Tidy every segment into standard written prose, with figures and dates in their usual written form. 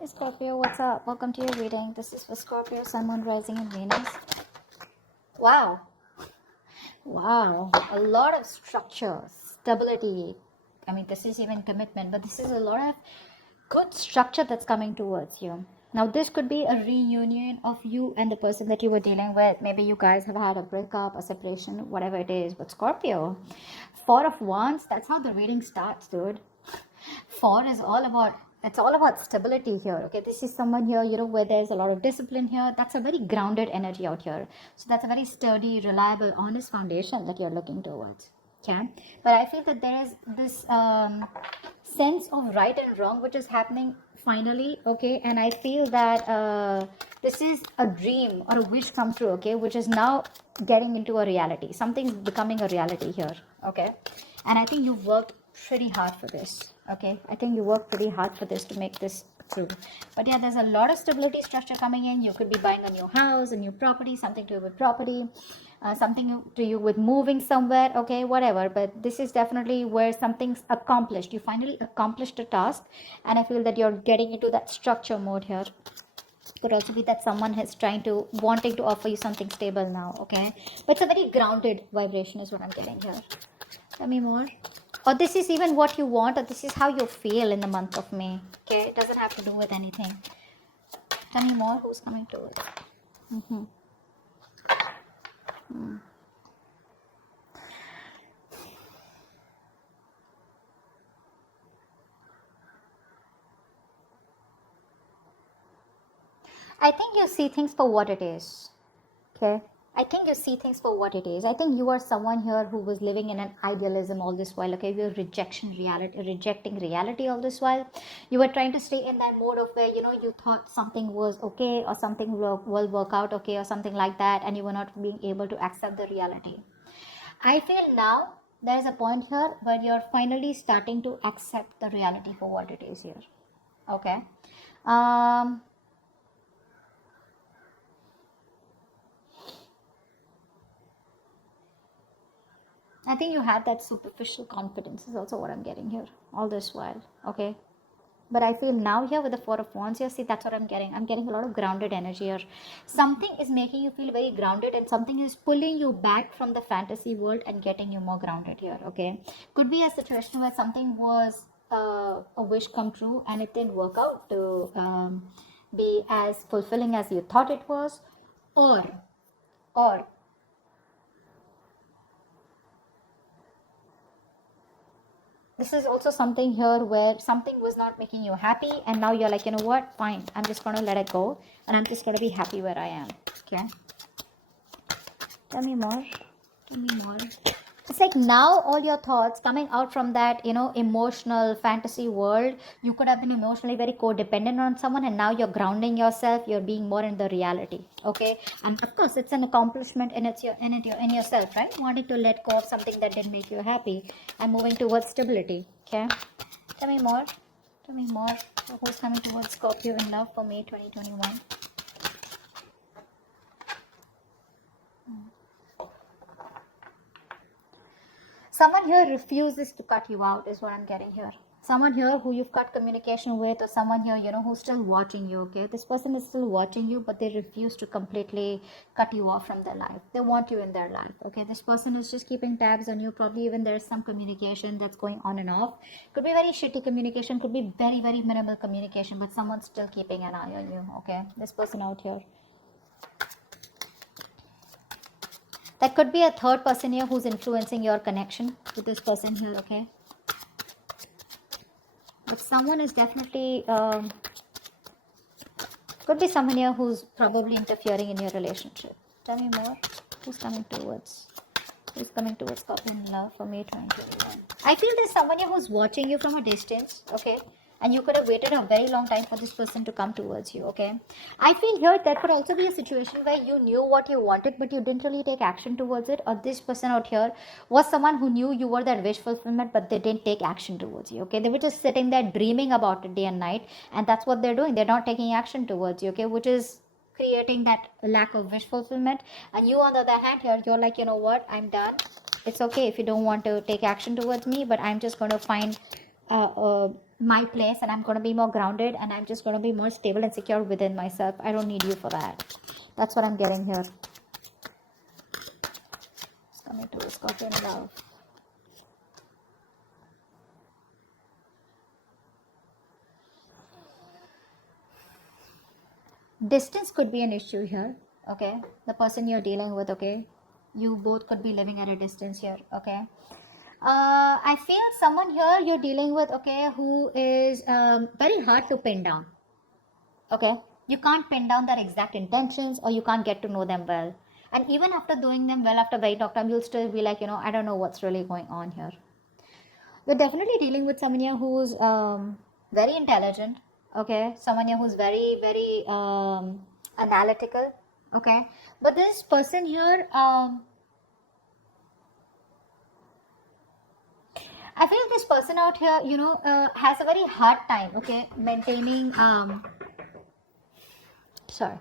Hey Scorpio, what's up? Welcome to your reading. This is for Scorpio, Sun, Moon, Rising, and Venus. Wow. Wow. A lot of structure, stability. I mean, this is even commitment, but this is a lot of good structure that's coming towards you. Now, this could be a reunion of you and the person that you were dealing with. Maybe you guys have had a breakup, a separation, whatever it is. But Scorpio, Four of Wands, that's how the reading starts, dude. Four is all about, it's all about stability here. Okay, this is someone here, where there's a lot of discipline here. That's a very grounded energy out here. So that's a very sturdy, reliable, honest foundation that you're looking towards. Okay, but I feel that there is this sense of right and wrong which is happening finally. Okay, and I feel that this is a dream or a wish come true. Okay, which is now getting into a reality. Something's becoming a reality here. Okay, and I think you've worked pretty hard for this. Okay, I think you worked pretty hard for this to make this through. But yeah, there's a lot of stability structure coming in. You could be buying a new house, a new property, something to do with property, something to do with moving somewhere. Okay, whatever. But this is definitely where something's accomplished. You finally accomplished a task, and I feel that you're getting into that structure mode here. Could also be that someone is wanting to offer you something stable now. Okay, but it's a very grounded vibration is what I'm getting here. Tell me more. Or this is even what you want, or this is how you feel in the month of May. Okay, it doesn't have to do with anything. Tell me more. Who's coming to it? I think you see things for what it is. Okay. I think you see things for what it is. I think you are someone here who was living in an idealism all this while. Okay, you're rejecting reality all this while. You were trying to stay in that mode of where you thought something was okay or something will work out okay or something like that, and you were not being able to accept the reality. I feel now there is a point here where you're finally starting to accept the reality for what it is here. Okay. I think you had that superficial confidence is also what I'm getting here all this while. Okay. But I feel now here with the Four of Wands here, see, that's what I'm getting. I'm getting a lot of grounded energy here. Something is making you feel very grounded, and something is pulling you back from the fantasy world and getting you more grounded here. Okay. Could be a situation where something was a wish come true and it didn't work out to be as fulfilling as you thought it was, or this is also something here where something was not making you happy, and now you're like, you know what, fine, I'm just going to let it go, and I'm just going to be happy where I am. Okay, tell me more. It's like now all your thoughts coming out from that emotional fantasy world. You could have been emotionally very codependent on someone, and now you're grounding yourself, you're being more in the reality. Okay, and of course it's an accomplishment in yourself, right? Wanting to let go of something that didn't make you happy and moving towards stability. Okay, tell me more. Who's coming towards Scorpio in love for May 2021? Someone here refuses to cut you out is what I'm getting here. Someone here who you've cut communication with, or someone here who's still watching you. Okay, this person is still watching you, but they refuse to completely cut you off from their life. They want you in their life. Okay, this person is just keeping tabs on you. Probably even there's some communication that's going on and off. Could be very shitty communication, could be very, very minimal communication, but someone's still keeping an eye on you. Okay, this person out here. That could be a third person here who's influencing your connection with this person here, okay? But someone is definitely, could be someone here who's probably interfering in your relationship. Tell me more. Who's coming towards Scorpio in love for May 2021? I feel there's someone here who's watching you from a distance, okay? And you could have waited a very long time for this person to come towards you, okay? I feel here there could also be a situation where you knew what you wanted, but you didn't really take action towards it. Or this person out here was someone who knew you were that wish fulfillment, but they didn't take action towards you, okay? They were just sitting there dreaming about it day and night, and that's what they're doing. They're not taking action towards you, okay? Which is creating that lack of wish fulfillment. And you, on the other hand, here, you're like, you know what, I'm done. It's okay if you don't want to take action towards me, but I'm just going to find my place, and I'm going to be more grounded, and I'm just going to be more stable and secure within myself. I don't need you for that. That's what I'm getting here. It's coming to Scorpio in love. Distance could be an issue here. Okay, the person you're dealing with, okay, you both could be living at a distance here. Okay, I feel someone here you're dealing with, okay, who is very hard to pin down. Okay, you can't pin down their exact intentions, or you can't get to know them well, and even after doing them well, after very long time, you'll still be like, I don't know what's really going on here. You're definitely dealing with someone here who's very intelligent. Okay, someone here who's very analytical. Okay, but this person here, I feel this person out here, has a very hard time, okay, maintaining sorry.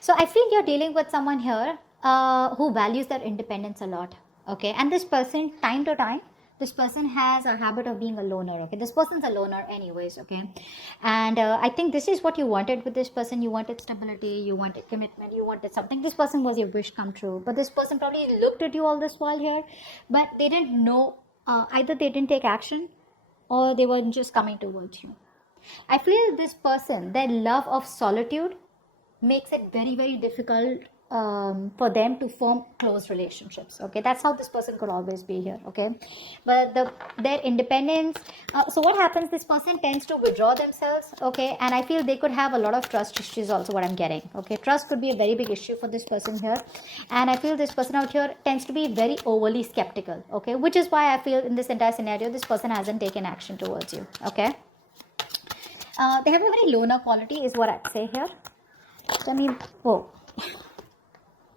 So I feel you're dealing with someone here who values their independence a lot. Okay, and this person, time to time, this person has a habit of being a loner. Okay, this person's a loner anyways. Okay, and I think this is what you wanted with this person. You wanted stability, you wanted commitment, you wanted something. This person was your wish come true, but this person probably looked at you all this while here, but they didn't know, either they didn't take action, or they were just coming towards you. I feel this person, their love of solitude makes it very difficult for them to form close relationships. Okay, that's how this person could always be here. Okay, but their independence, so what happens, this person tends to withdraw themselves. Okay, and I feel they could have a lot of trust issues also, what I'm getting. Okay, trust could be a very big issue for this person here, and I feel this person out here tends to be very overly skeptical. Okay, which is why I feel in this entire scenario this person hasn't taken action towards you. Okay, they have a very loner quality is what I'd say here. Let me, oh,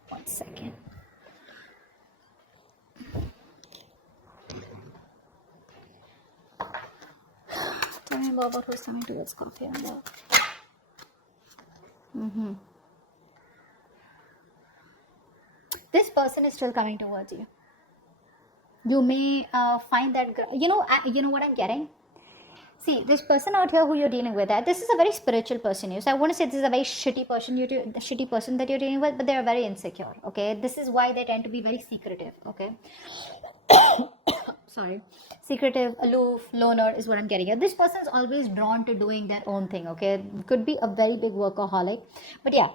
1 second. Tell me about who's coming towards Scorpio and love. This person is still coming towards you. You may find that, you know what I'm getting? See, this person out here who you're dealing with, this is a very spiritual person. So I want to say this is a very shitty person that you're dealing with, but they're very insecure. Okay, this is why they tend to be very secretive. Okay, sorry, secretive, aloof, loner is what I'm getting at. This person's always drawn to doing their own thing. Okay, could be a very big workaholic, but yeah.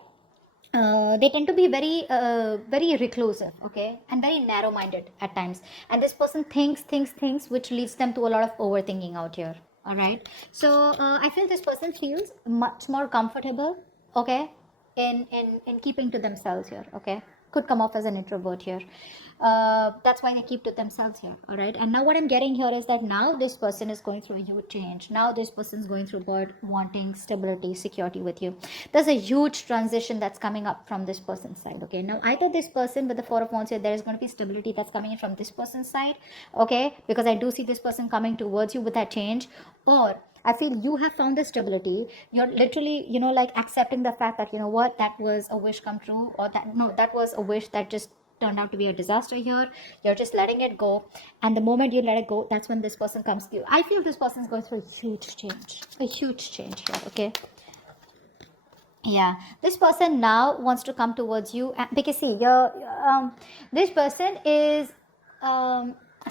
They tend to be very reclusive, okay, and very narrow-minded at times. And this person thinks, which leads them to a lot of overthinking out here. All right. So I feel this person feels much more comfortable, okay, in keeping to themselves here. Okay, could come off as an introvert here. That's why they keep to themselves here. All right, and now what I'm getting here is that now this person is going through a huge change. Now this person's going through birth, wanting stability, security with you. There's a huge transition that's coming up from this person's side. Okay, now either this person with the Four of Wands here, there is going to be stability that's coming in from this person's side. Okay, because I do see this person coming towards you with that change, or I feel you have found the stability. You're literally, like accepting the fact that, what, that was a wish come true, or that was a wish that just turned out to be a disaster here. You're just letting it go. And the moment you let it go, that's when this person comes to you. I feel this person is going through a huge change here. Okay. Yeah, this person now wants to come towards you, because see, this person is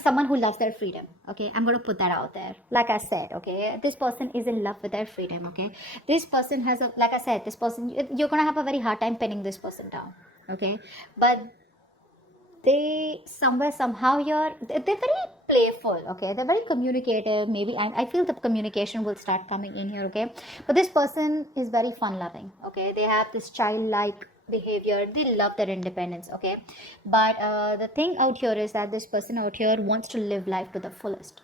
someone who loves their freedom. Okay, I'm going to put that out there. Like I said, okay, this person is in love with their freedom. Okay, this person has like I said, this person, you're going to have a very hard time pinning this person down. Okay, but they somehow here, they're very playful. Okay, they're very communicative. Maybe I feel the communication will start coming in here. Okay, but this person is very fun loving. Okay, they have this childlike behavior. They love their independence. Okay, but the thing out here is that this person out here wants to live life to the fullest.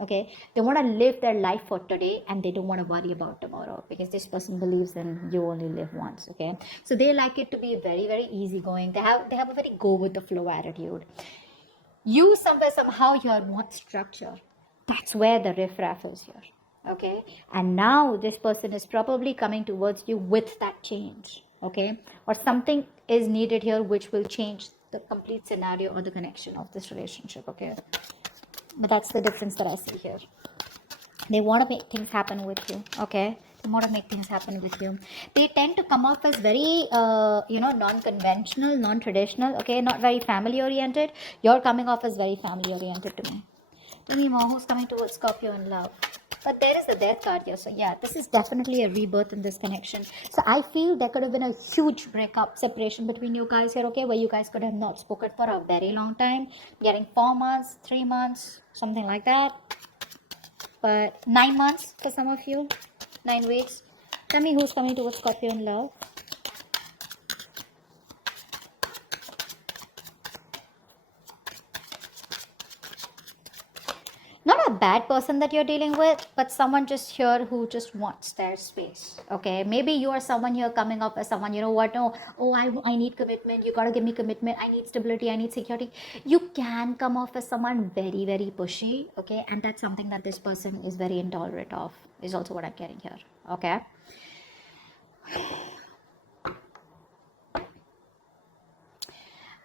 Okay, they want to live their life for today, and they don't want to worry about tomorrow, because this person believes in you only live once. Okay, so they like it to be very easygoing. They have a very go with the flow attitude. You somehow here want structure. That's where the riffraff is here. Okay, and now this person is probably coming towards you with that change. Okay, or something is needed here which will change the complete scenario or the connection of this relationship. Okay, but that's the difference that I see here. They want to make things happen with you. Okay, they want to make things happen with you. They tend to come off as very non-conventional, non-traditional. Okay, not very family oriented. You're coming off as very family oriented to me. Tell me more, who's coming towards Scorpio in love? But there is the death card here. So yeah, this is definitely a rebirth in this connection. So I feel there could have been a huge breakup, separation between you guys here, okay, where you guys could have not spoken for a very long time, getting 4 months, 3 months, something like that. But 9 months for some of you, 9 weeks. Tell me who's coming towards Scorpio in love. Not a bad person that you're dealing with, but someone just here who just wants their space. Okay, maybe you are someone here coming up as someone, you know what, no, oh, I need commitment, you gotta give me commitment, I need stability, I need security. You can come off as someone very, very pushy. Okay, and that's something that this person is very intolerant of, is also what I'm getting here. Okay,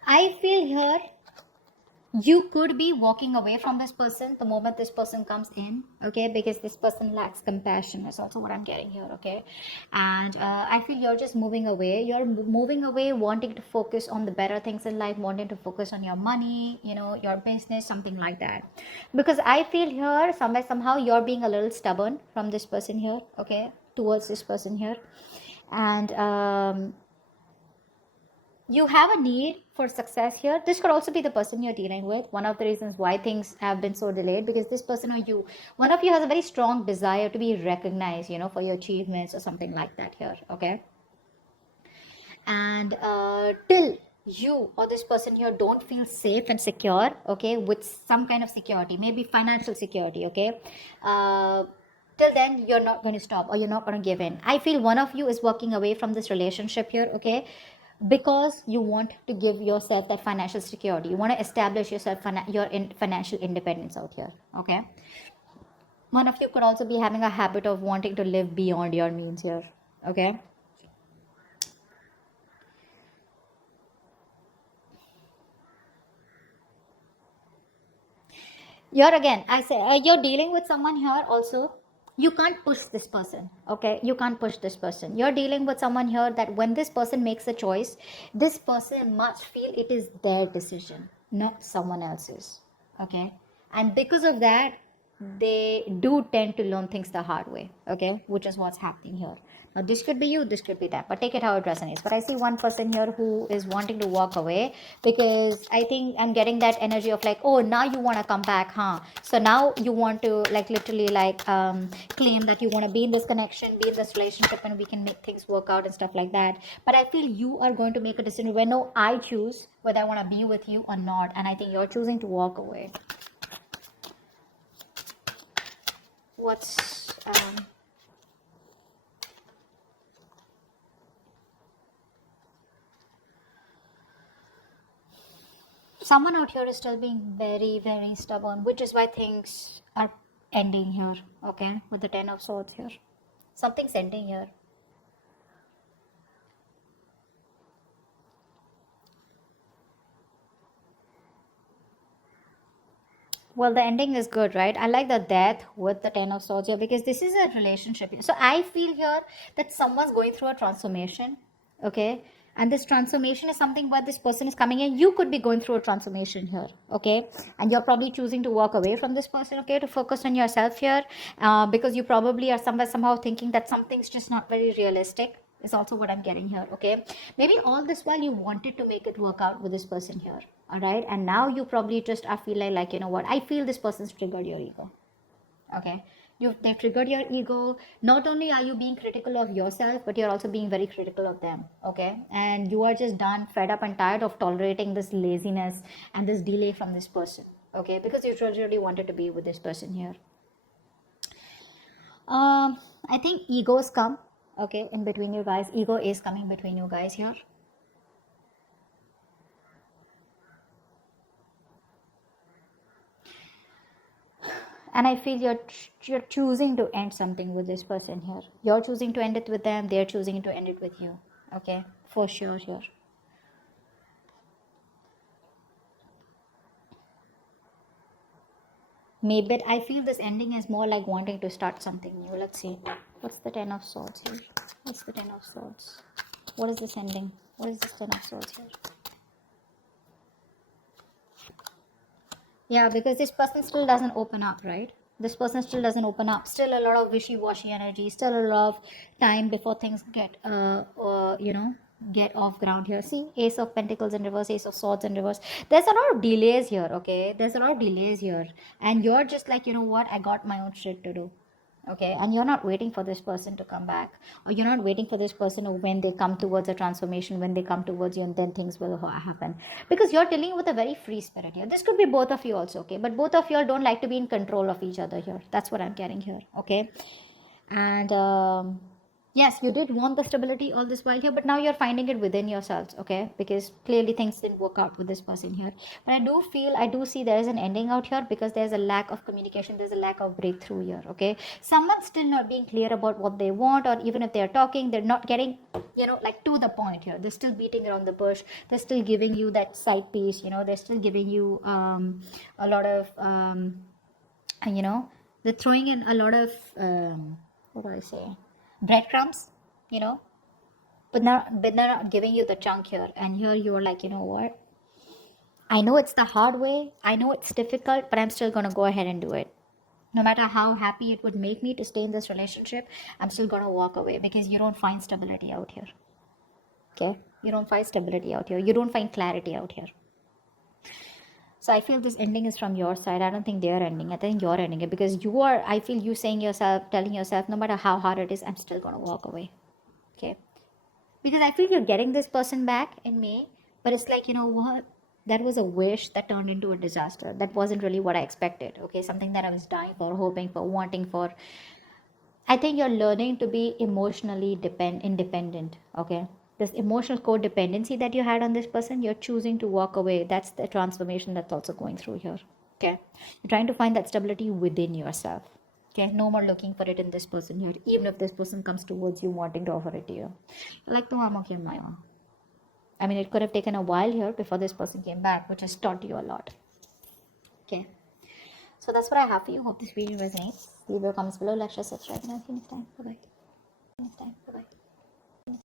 I feel here you could be walking away from this person the moment this person comes in. Okay, because this person lacks compassion is also what I'm getting here. Okay, and I feel you're just moving away. You're moving away, wanting to focus on the better things in life, wanting to focus on your money, your business, something like that. Because I feel here somehow you're being a little stubborn from this person here. Okay, towards this person here. And you have a need for success here. This could also be the person you're dealing with. One of the reasons why things have been so delayed, because this person or you, one of you has a very strong desire to be recognized, for your achievements or something like that here. Okay, and till you or this person here don't feel safe and secure, okay, with some kind of security, maybe financial security, okay, till then you're not going to stop, or you're not going to give in. I feel one of you is walking away from this relationship here, okay, because you want to give yourself that financial security. You want to establish yourself, your financial independence out here. Okay, one of you could also be having a habit of wanting to live beyond your means here. Okay, you're again, I say, you're dealing with someone here also. You can't push this person. Okay, you can't push this person. You're dealing with someone here that when this person makes a choice, this person must feel it is their decision, not someone else's. Okay, and because of that, they do tend to learn things the hard way. Okay, which is what's happening here. Now this could be you, this could be that, but take it how it resonates. But I see one person here who is wanting to walk away, because I think I'm getting that energy of like, oh, now you want to come back, huh? So now you want to like literally like claim that you want to be in this connection, be in this relationship, and we can make things work out and stuff like that. But I feel you are going to make a decision where no, I choose whether I want to be with you or not, and I think you're choosing to walk away. What's someone out here is still being very, very stubborn, which is why things are ending here. Okay, with the 10 of Swords here, something's ending here. Well, the ending is good, right? I like the death with the 10 of Swords here, because this is a relationship. So I feel here that someone's going through a transformation, okay? And this transformation is something where this person is coming in. You could be going through a transformation here, okay? And you're probably choosing to walk away from this person, okay, to focus on yourself here, because you probably are somehow thinking that something's just not very realistic. Is also what I'm getting here. Okay, maybe all this while you wanted to make it work out with this person here. All right, and now you probably just are feeling like, you know what, I feel this person's triggered your ego. Okay, they triggered your ego. Not only are you being critical of yourself, but you're also being very critical of them. Okay, and you are just done, fed up, and tired of tolerating this laziness and this delay from this person. Okay, because you really wanted to be with this person here. I think egos come, okay, in between you guys. Ego is coming between you guys here. And I feel you're choosing to end something with this person here. You're choosing to end it with them, they're choosing to end it with you. Okay, for sure here. Maybe I feel this ending is more like wanting to start something new. Let's see. What's the Ten of Swords here? What's the Ten of Swords? What is this ending? What is this Ten of Swords here? Yeah, because this person still doesn't open up, right? This person still doesn't open up. Still a lot of wishy-washy energy. Still a lot of time before things get, get off ground here. See, Ace of Pentacles in reverse, Ace of Swords in reverse. There's a lot of delays here, okay? There's a lot of delays here. And you're just like, you know what? I got my own shit to do. Okay, and you're not waiting for this person to come back, or you're not waiting for this person when they come towards a transformation, when they come towards you, and then things will happen, because you're dealing with a very free spirit here. This could be both of you also, okay, but both of you all don't like to be in control of each other here. That's what I'm getting here, okay. And yes, you did want the stability all this while here, but now you're finding it within yourselves, okay, because clearly things didn't work out with this person here. But I do see there is an ending out here, because there's a lack of communication, there's a lack of breakthrough here, okay. Someone's still not being clear about what they want, or even if they're talking, they're not getting, like to the point here. They're still beating around the bush. They're still giving you that side piece, they're still giving you a lot of they're throwing in a lot of what do I say, breadcrumbs, but they're not giving you the chunk here. And here you're like, you know what, I know it's the hard way, I know it's difficult, but I'm still gonna go ahead and do it. No matter how happy it would make me to stay in this relationship, I'm still gonna walk away, because you don't find stability out here, okay. You don't find stability out here, you don't find clarity out here. So I feel this ending is from your side. I don't think they're ending. I think you're ending it, because I feel you telling yourself, no matter how hard it is, I'm still going to walk away. Okay. Because I feel you're getting this person back in May, but it's like, you know what? That was a wish that turned into a disaster. That wasn't really what I expected. Okay. Something that I was dying for, hoping for, wanting for. I think you're learning to be emotionally independent. Okay. This emotional codependency that you had on this person, you're choosing to walk away. That's the transformation that's also going through here. Okay. You're trying to find that stability within yourself. Okay. No more looking for it in this person here, even if this person comes towards you wanting to offer it to you. You're like, no, I'm okay on my own. I mean, it could have taken a while here before this person came back, which has taught you a lot. Okay. So that's what I have for you. Hope this video resonates. Leave your comments below, like, share, subscribe, and I'll see you next time. Bye bye.